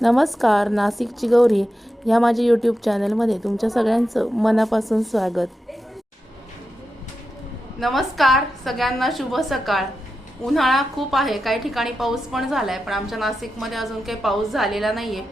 नमस्कार, नाशिकची गौरी ह्या माझ्या यूट्यूब चॅनलमध्ये तुमच्या सगळ्यांचं मनापासून स्वागत. नमस्कार सगळ्यांना, शुभ सकाळ. उन्हाळा खूप आहे, काही ठिकाणी पाऊस पण झालाय, पण आमच्या नाशिकमध्ये अजून काही पाऊस झालेला नाहीये.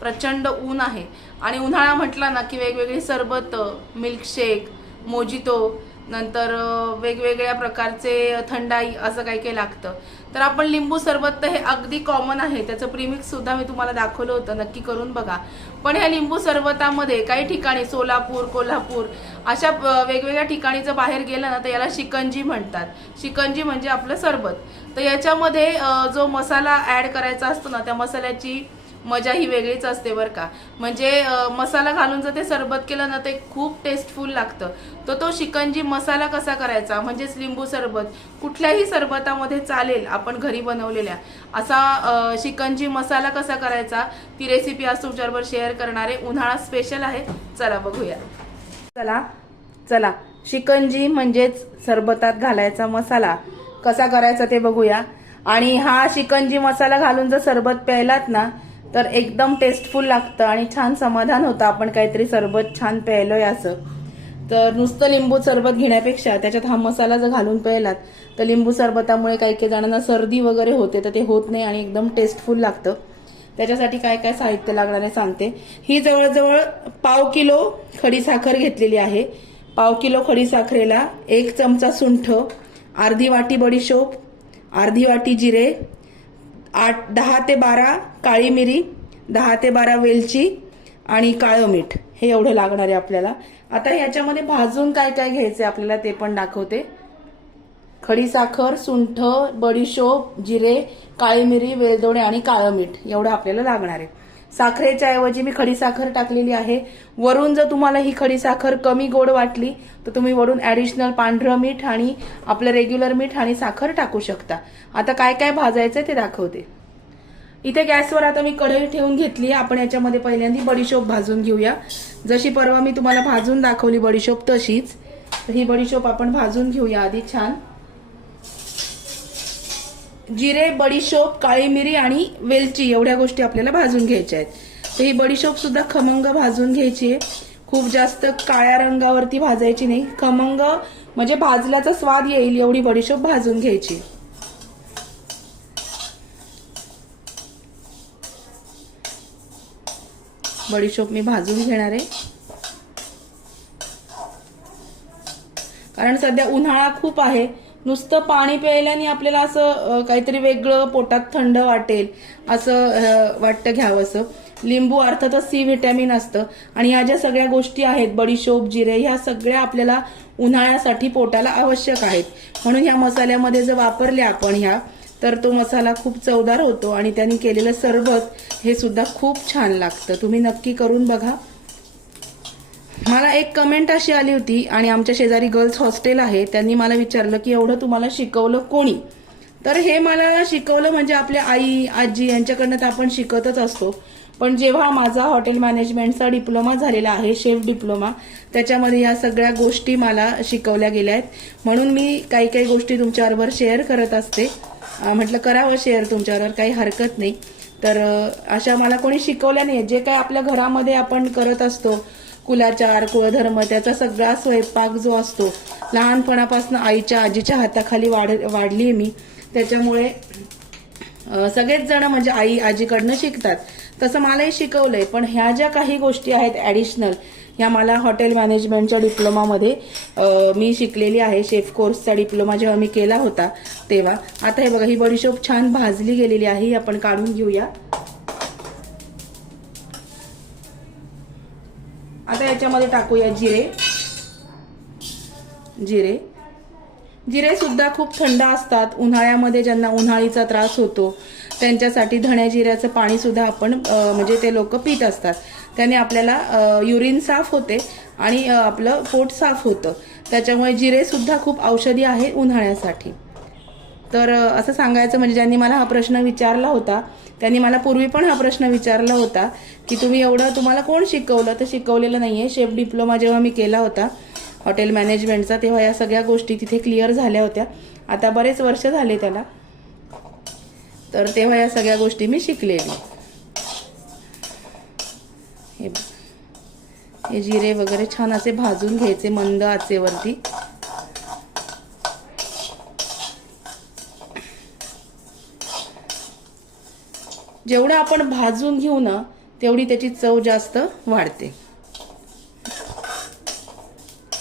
प्रचंड ऊन आहे आणि उन्हाळा म्हटला ना की वेगवेगळी सरबत, मिल्कशेक, मोजितो, नंतर वेगवेगळ्या प्रकारचे थंडाई असं काही काही लागतं. तर आपण लिंबू सरबत तर हे अगदी कॉमन आहे, त्याचं प्रीमिक्स सुद्धा मी तुम्हाला दाखवलं होतं, नक्की करून बघा. पण ह्या लिंबू सरबतामध्ये काही ठिकाणी सोलापूर, कोल्हापूर अशा वेगवेगळ्या ठिकाणी जर बाहेर गेलं ना तर याला शिकंजी म्हणतात. शिकंजी म्हणजे आपलं सरबत. तर याच्यामध्ये जो मसाला ऍड करायचा असतो ना त्या मसाल्याची मजा ही वेगळीच असते बरं का. म्हणजे मसाला घालून जर ते सरबत केलं ना ते खूप टेस्टफुल लागतं. तो शिकंजी मसाला कसा करायचा, म्हणजेच लिंबू सरबत कुठल्याही सरबतामध्ये चालेल आपण घरी बनवलेल्या, असा शिकंजी मसाला कसा करायचा ती रेसिपी आज तुमच्याबरोबर शेअर करणार आहे. उन्हाळा स्पेशल आहे, चला बघूया. चला शिकंजी म्हणजेच सरबतात घालायचा मसाला कसा करायचा ते बघूया. आणि हा शिकंजी मसाला घालून जर सरबत प्यायलात ना तर एकदम टेस्टफुल लागतं आणि छान समाधान होतं, आपण काहीतरी सरबत छान प्यायलोय असं. तर नुसतं लिंबू सरबत घेण्यापेक्षा त्याच्यात हा मसाला जर घालून प्यायलात तर लिंबू सरबतामुळे काही काही जणांना सर्दी वगैरे होते तर ते होत नाही आणि एकदम टेस्टफुल लागतं. त्याच्यासाठी काय काय साहित्य लागणार आहे सांगते. ही जवळजवळ पाव किलो खडीसाखर घेतलेली आहे. पाव किलो खडीसाखरेला 1 चमचा सुंठ, अर्धी वाटी बडीशोप, अर्धी वाटी जिरे, 10 ते 12 काळी मिरी, 10 ते 12 वेलची आणि काळं मीठ, हे एवढं लागणार आहे आपल्याला. आता ह्याच्यामध्ये भाजून काय काय घ्यायचे आपल्याला ते पण दाखवते. खडीसाखर, सुंठ, बडीशोप, जिरे, काळी मिरी, वेलदोडे आणि काळं मीठ एवढं आपल्याला लागणार आहे. साखरेच्या ऐवजी मी खडीसाखर टाकलेली आहे. वरून जर तुम्हाला ही खडीसाखर कमी गोड वाटली तर तुम्ही वरून ऍडिशनल पांढरं मीठ आणि आपलं रेग्युलर मीठ आणि साखर टाकू शकता. आता काय काय भाजायचं ते दाखवते. इथे गॅसवर आता मी कढई ठेवून घेतली. आपण याच्यामध्ये पहिल्यांदा बडीशोप भाजून घेऊया. जशी परवा मी तुम्हाला भाजून दाखवली बडीशोप तशीच ही बडीशोप आपण भाजून घेऊया आधी छान. जिरे, बडीशोप, काळी मिरी आणि वेलची एवढ्या गोष्टी आपल्याला भाजून घ्यायच्या आहेत. तर ही बडीशोप सुद्धा खमंग भाजून घ्यायची आहे. खूप जास्त काळ्या रंगावरती भाजायची नाही, खमंग म्हणजे भाजल्याचा स्वाद येईल एवढी बडीशोप भाजून घ्यायची. बडीशोप मी भाजून घेणार आहे कारण सध्या उन्हाळा खूप आहे. नुसतं पाणी प्यायल्याने आपल्याला असं काहीतरी वेगळं पोटात थंड वाटेल असं वाटतं घ्यावंसं. लिंबू अर्थातच सी व्हिटॅमिन असतं आणि ह्या ज्या सगळ्या गोष्टी आहेत बडीशोप, जिरे, ह्या सगळ्या आपल्याला उन्हाळ्यासाठी पोटाला आवश्यक आहेत. म्हणून ह्या मसाल्यामध्ये जर वापरल्या आपण ह्या तर तो मसाला खूप चवदार होतो आणि त्यांनी केलेलं सरबत हे सुद्धा खूप छान लागतं. तुम्ही नक्की करून बघा. मला एक कमेंट अशी आली होती आणि आमच्या शेजारी गर्ल्स हॉस्टेल आहे, त्यांनी मला विचारलं की एवढं तुम्हाला शिकवलं कोणी. तर हे मला शिकवलं म्हणजे आपल्या आई आजी यांच्याकडनं तर आपण शिकतच असतो. पण जेव्हा माझा हॉटेल मॅनेजमेंटचा डिप्लोमा झालेला आहे, शेफ डिप्लोमा, त्याच्यामध्ये या सगळ्या गोष्टी मला शिकवल्या गेल्या आहेत. म्हणून मी काही काही गोष्टी तुमच्याबरोबर शेअर करत असते. म्हटलं करावं शेअर तुमच्याबरोबर, काही हरकत नाही. तर अशा मला कोणी शिकवल्या नाही. जे काही आपल्या घरामध्ये आपण करत असतो, कुलाचार, कुळधर्म, त्याचा सगळा स्वयंपाक जो असतो लहानपणापासून आईच्या आजीच्या हाताखाली वाढली मी. त्याच्यामुळे सगळेच जण म्हणजे आई आजीकडनं शिकतात, तसं मलाही शिकवलंय. पण ह्या ज्या काही गोष्टी आहेत ऍडिशनल ह्या मला हॉटेल मॅनेजमेंटच्या डिप्लोमामध्ये मी शिकलेली आहे. शेफ कोर्सचा डिप्लोमा जेव्हा मी केला होता तेव्हा. आता हे बघा, ही बडीशोप छान भाजली गेलेली आहे, आपण काढून घेऊया. आता याच्यामध्ये टाकूया जिरे. जिरे सुद्धा खूप थंड असतात. उन्हाळ्यामध्ये ज्यांना उन्हाळीचा त्रास होतो त्यांच्यासाठी धण्या जिऱ्याचं पाणी सुद्धा आपण म्हणजे ते लोक पित असतात. त्याने आपल्याला युरिन साफ होते आणि आपलं पोट साफ होतं. त्याच्यामुळे जिरे सुद्धा खूप औषधी आहे उन्हाळ्यासाठी. तर असं सांगायचं म्हणजे ज्यांनी मला हा प्रश्न विचारला होता त्यांनी मला पूर्वी पण हा प्रश्न विचारला होता की तुम्ही एवढं तुम्हाला कोण शिकवलं, तर शिकवलेलं नाहीये. शेफ डिप्लोमा जेव्हा मी केला होता हॉटेल मॅनेजमेंटचा तेव्हा या सगळ्या गोष्टी तिथे क्लिअर झाल्या होत्या. आता बरेच वर्ष झाले त्याला, तर तेव्हा या सगळ्या गोष्टी मी शिकलेली. हे जिरे वगैरे छान असे भाजून घ्यायचे मंद आचेवरती. जेवढं आपण भाजून घेऊ ना तेवढी त्याची चव जास्त वाढते.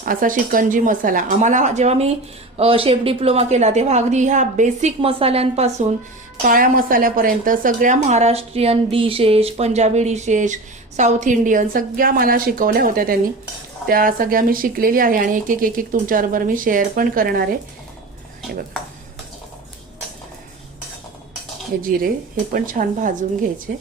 असा शिकंजी मसाला आम्हाला जेव्हा मी शेफ डिप्लोमा केला तेव्हा अगदी ह्या बेसिक मसाल्यांपासून काळ्या मसाल्यापर्यंत सगळ्या Maharashtrian dishes, Punjabi dishes, south Indian सगळ्या मला शिकवल्या होत्या त्यांनी. त्या सगळ्या मी शिकलेली आहे आणि एक एक तुमच्याबरोबर मी शेअर पण करणार आहे. हे बघा, हे जिरे हे पण छान भाजून घ्यायचे.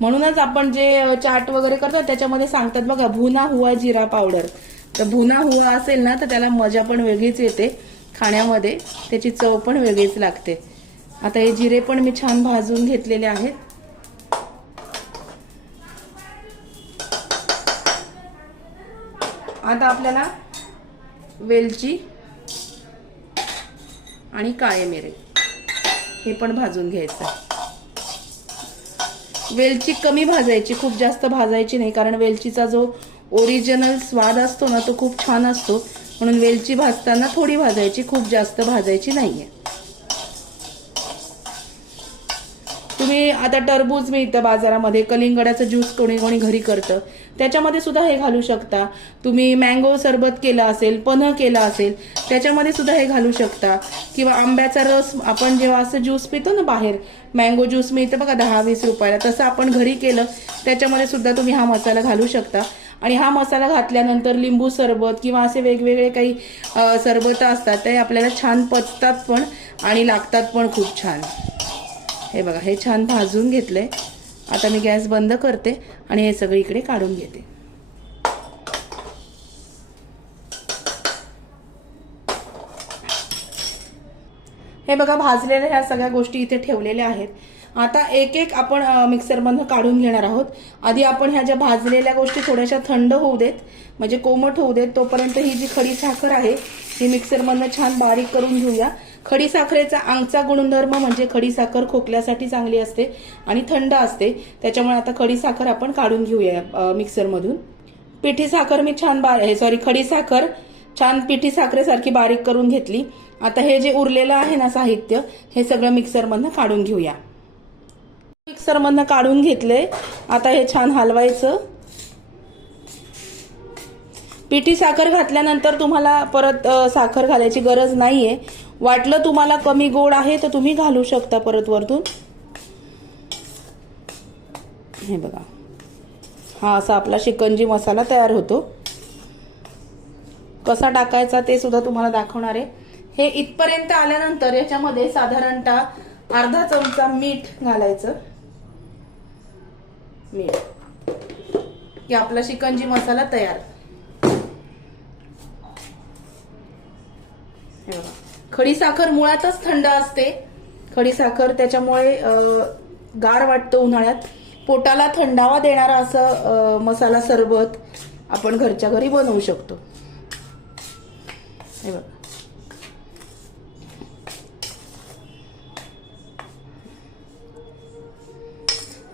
म्हणूनच आपण जे चाट वगैरे करतो त्याच्यामध्ये सांगतात बघा, भुना हुआ जिरा पावडर. तर भुना हुआ असेल ना तर त्याला मजा पण वेगळीच येते खाण्यामध्ये, त्याची चव पण वेगळीच लागते. आता हे जिरे पण मी छान भाजून घेतलेले आहेत. आता आपल्याला वेलची आणि काळे मिरे हे पण भाजून घ्यायचं. वेलची कमी भाजायची, खूप जास्त भाजायची नाही, कारण वेलचीचा जो ओरिजिनल स्वाद असतो ना तो खूप छान असतो. म्हणून वेलची भाजताना थोडी भाजायची, खूप जास्त भाजायची नाहीये. तुम्ही आता टरबूज मिळतं बाजारामध्ये, कलिंगडाचं ज्यूस कोणी कोणी घरी करतं, त्याच्यामध्ये सुद्धा हे घालू शकता. तुम्ही मँगो सरबत केला असेल, पन्ह केला असेल, त्याच्यामध्ये सुद्धा हे घालू शकता. किंवा आंब्याचा रस आपण जेव्हा असं ज्यूस पितो ना बाहेर, मँगो ज्यूस मिळतं बघा 10-20 रुपयाला, तसं आपण घरी केलं त्याच्यामध्ये सुद्धा तुम्ही हा मसाला घालू शकता. आणि हा मसाला घातल्यानंतर लिंबू सरबत किंवा असे वेगवेगळे काही सरबत असतात ते आपल्याला छान पचतात पण आणि लागतात पण खूप छान. हे बघा, हे छान भाजून घेतलंय. आता मी गॅस बंद करते आणि हे सगळं इकडे काढून घेते. हे बघा, भाजलेल्या ह्या सगळ्या गोष्टी इथे ठेवलेल्या आहेत. आता एक एक आपण मिक्सरमधून काढून घेणार आहोत. आधी आपण ह्या ज्या भाजलेल्या गोष्टी थोड्याशा थंड होऊ देत, म्हणजे कोमट होऊ देत. तोपर्यंत ही जी खडी साखर आहे ही मिक्सरमधून छान बारीक करून घेऊया. खडी साखरेचा आंगचा गुणधर्म म्हणजे खडी साखर खोकल्यासाठी चांगली असते आणि थंड असते, त्याच्यामुळे आता खडी साखर आपण काढून घेऊया मिक्सरमधून. पिठी साखर मी छान खडी साखर छान पिठी साखरेसारखी बारीक करून घेतली. आता हे जे उरलेलं आहे ना साहित्य, हे सगळं मिक्सरमधनं काढून घेऊया. मिक्सरमधनं काढून घेतले. आता हे छान हलवायचं. पिठी साखर घातल्यानंतर तुम्हाला परत साखर घालायची गरज नाहीये. वाटलं तुम्हाला कमी गोड आहे तर तुम्ही घालू शकता परत वरतून. हे बघा, हा असा आपला शिकंजी मसाला तयार होतो. कसा टाकायचा ते सुद्धा तुम्हाला दाखवणार आहे. हे इथपर्यंत आल्यानंतर याच्यामध्ये साधारणतः अर्धा चमचा मीठ घालायचं. मीठ की आपला शिकंजी मसाला तयार. खडी साखर मुळातच थंड असते. खडी साखर त्याच्यामुळे गार वाटतं उन्हाळ्यात. पोटाला थंडावा देणारा असं मसाला सरबत आपण घरच्या घरी बनवू शकतो. हे बघा,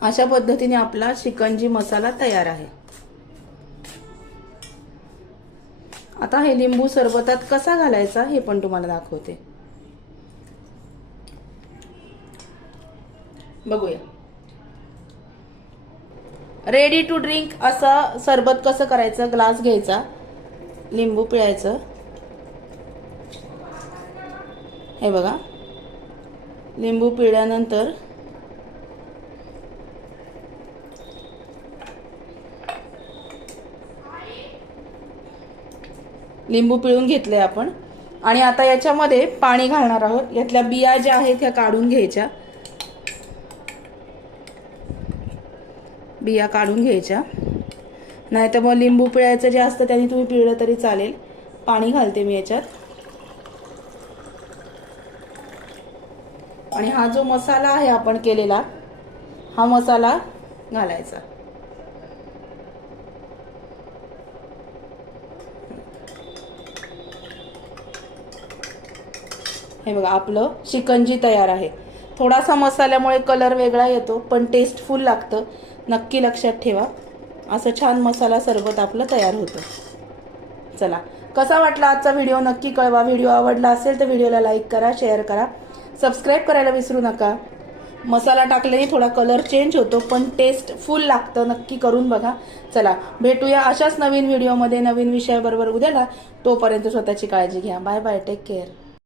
अशा पद्धतीने आपला शिकंजी मसाला तयार आहे. आता हे लिंबू सरबतात कसा घालायचा हे पण तुम्हाला दाखवते. बघूया. रेडी टू ड्रिंक असं सरबत कसं करायचं. ग्लास घ्यायचा, लिंबू पिळायचं. हे बघा, लिंबू पिळल्यानंतर लिंबू पिळून घेतले आपण आणि आता याच्यामध्ये पाणी घालणार आहोत. यातल्या बिया ज्या आहेत त्या काढून घ्यायच्या. बिया काढून घ्यायच्या, नाही तर मग लिंबू पिळायचं जे असतं त्याने तुम्ही पिळलं तरी चालेल. पाणी घालते मी याच्यात आणि हा जो मसाला आहे आपण केलेला, हा मसाला घालायचा. हे बघा, आपलं शिकंजी तयार आहे. थोडासा मसाल्यामुळे कलर वेगळा येतो, पण टेस्टफुल लागतं. नक्की लक्षात ठेवा. असं छान मसाला सरबत आपलं तयार होतं. चला, कसा वाटला आजचा व्हिडिओ नक्की कळवा. व्हिडिओ आवडला असेल तर व्हिडिओला लाईक करा, शेअर करा, सबस्क्राईब करायला विसरू नका. मसाला टाकल्याने थोडा कलर चेंज होतो, पण टेस्ट फुल लागतं. नक्की करून बघा. चला, भेटूया अशाच नवीन व्हिडिओमध्ये नवीन विषयाबरोबर उद्याला. तोपर्यंत स्वतःची काळजी घ्या. Bye bye, take care.